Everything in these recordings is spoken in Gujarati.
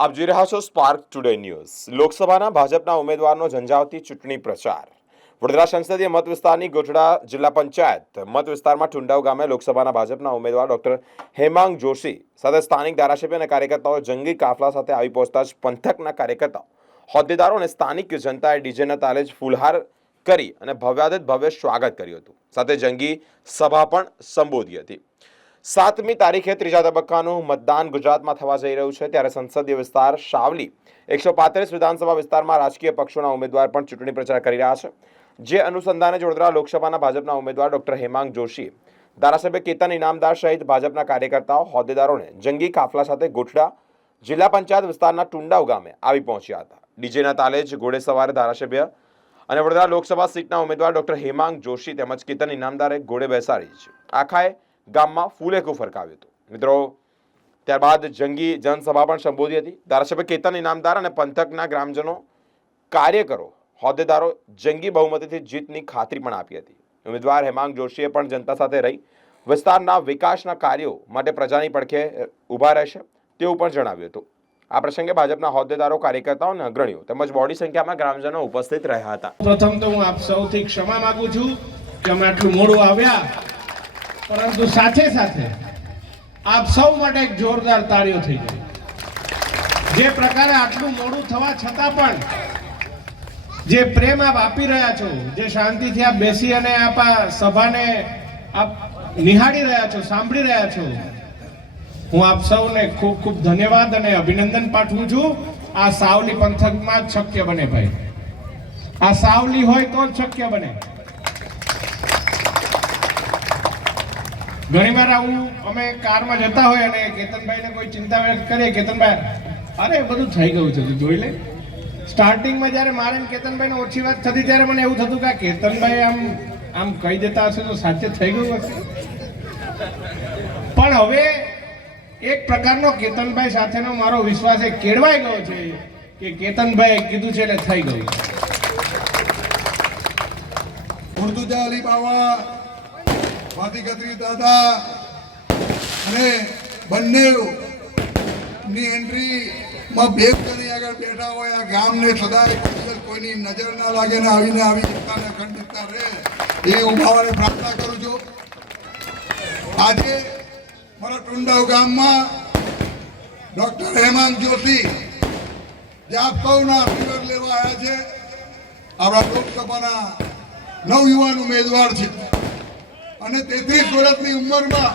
આપ જોઈ રહ્યા છો સ્પાર્ક ટુડે ન્યૂઝ લોકસભાના ભાજપના ઉમેદવારનો ઝંઝાવતી ચૂંટણી પ્રચાર. વડોદરા સંસદીય મત વિસ્તારની ગોઠડા જિલ્લા પંચાયત મત વિસ્તારમાં ટુંડાવ ગામે લોકસભાના ભાજપના ઉમેદવાર ડોક્ટર હેમાંગ જોશી સાથે સ્થાનિક ધારાસભ્ય અને કાર્યકર્તાઓ જંગી કાફલા સાથે આવી પહોંચતા જ પંથકના કાર્યકર્તાઓ, હોદ્દેદારો અને સ્થાનિક જનતાએ ડીજેના તાલે જ ફૂલહાર કરી અને ભવ્યાદિત ભવ્ય સ્વાગત કર્યું હતું. સાથે જંગી સભા પણ સંબોધી હતી. સાતમી તારીખે ત્રીજા તબક્કાનું મતદાન ગુજરાતમાં થવા જઈ રહ્યું છે. ત્યારે સંસદીય વિસ્તાર શાવલી એકસો પાંત્રીસ વિધાનસભા વિસ્તારમાં રાજકીય પક્ષોના ઉમેદવાર પણ ચૂંટણી પ્રચાર કરી રહ્યા છે. જે અનુસંધાને વડોદરા લોકસભાના ભાજપના ઉમેદવાર ડોક્ટર હેમાંગ જોશી ધારાસભ્ય કેતન ઇનામદાર સહિત ભાજપના કાર્યકર્તાઓ, હોદ્દેદારોને જંગી કાફલા સાથે ગોઠડા જિલ્લા પંચાયત વિસ્તારના ટુંડાવ ગામે આવી પહોંચ્યા હતા. ડીજેના તાલે જ ઘોડે સવારે ધારાસભ્ય અને વડોદરા લોકસભા સીટના ઉમેદવાર ડોક્ટર હેમાંગ જોશી તેમજ કેતન ઇનામદારે ઘોડે બેસાડી છે. આખાએ ગામમાં ફૂલેકું ફરકાવ્યું હતું. મિત્રો, ત્યારબાદ જંગી જનસભા પણ સંબોધી હતી. ધારાસભ્ય કેતન ઇનામદાર અને પંથકના ગ્રામજનો કાર્યકરો, હોદ્દેદારો જંગી બહુમતીથી જીતની ખાતરી પણ આપી હતી. ઉમેદવાર હેમાંગ જોશીએ પણ જનતા સાથે રહી. વિસ્તારના વિકાસના કાર્યો માટે પ્રજાની પડખે ઊભા રહેશે તેવું પણ જણાવ્યું હતું. આ પ્રસંગે ભાજપના હોદ્દેદારો, કાર્યકર્તાઓ અને અગ્રણીઓ તેમજ બોડી સંખ્યામાં ગ્રામજનો ઉપસ્થિત રહ્યા હતા. પ્રથમ તો હું આપ સૌથી ક્ષમા માંગુ છું કે અમે આટલું મોડું આવ્યા. પરંતુ સાથે સાથે આપ સૌ માટે એક જોરદાર તાળીઓ થઈ ગઈ. જે પ્રકારે આટલું મોડું થવા છતાં પણ જે પ્રેમ આપ આપી રહ્યા છો, જે શાંતિથી આપ બેસી અને આપ આ સભાને આપ નિહાળી રહ્યા છો, સાંભળી રહ્યા છો, હું આપ સૌને ખૂબ ખૂબ ધન્યવાદ અને અભિનંદન પાઠવું છું. આ સાવલી પંથકમાં જ શક્ય બને ભાઈ. આ સાવલી હોય તો જ શક્ય બને. ઘણી વાર આવું અમે કારમાં જતા હોય અને કેતનભાઈને કોઈ ચિંતા વ્યક્ત કરીએ, કેતનભાઈ, અરે બધું થઈ ગયું છે જોઈ લે. સ્ટાર્ટિંગમાં જ્યારે મારે કેતનભાઈને ઓછી વાત થતી, ત્યારે મને એવું થતું કે કેતનભાઈ આમ આમ કહી દેતા હશે તો સાચે થઈ ગયું હશે. પણ હવે એક પ્રકારનો કેતનભાઈ સાથેનો મારો વિશ્વાસ એ કેળવાઈ ગયો છે કે કેતનભાઈ કીધું છે એટલે થઈ ગયું. મુર્તુજા અલી બાવા વાતી દાદા અને બંને ની એન્ટ્રી માં ભેગ કરી આગળ બેઠા હોય, આ ગામને સદાય કુશલ કોઈની નજર ના લાગે ને આવીને આવી એકતાને ખંડિતતા રહે, એ હું ભાવાને પ્રાર્થના કરું છું. આજે મારા ટુંડાવ ગામમાં ડોક્ટર હેમાંગ જોશી, જે આપ સૌના આશીર્વાદ લેવા આવ્યા છે. આપણા લોકસભાના નવયુવાન ઉમેદવાર છે. અને તેત્રીસ વર્ષની ઉંમરમાં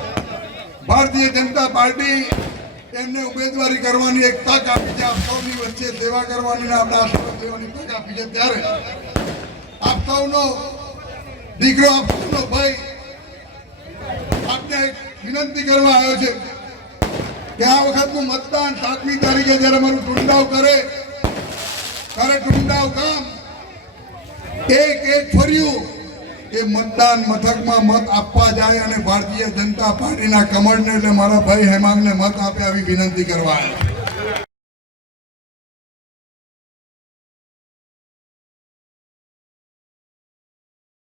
ભારતીય જનતા પાર્ટી એમને ઉમેદવારી કરવાની એક તક આપી છે. આપ સૌની વચ્ચે સેવા કરવાની આપણા આશીર્વાદ દેવાની તક આપી છે. ત્યારે આપ સૌનો દીકરો, આપ સૌનો ભાઈ આપને એક વિનંતી કરવા આવ્યો છે કે આ વખતનું મતદાન સાતમી તારીખે જ્યારે મારું ટુંડાવ કરે, ત્યારે ટુંડાવ કામ એક એક ફર્યું. એ મતદાન મથકમાં મત આપવા જાય અને ભારતીય જનતા પાર્ટીના કમળને એટલે મારા ભાઈ હેમાંગને મત આપે આવી વિનંતી કરવા આવ્યો.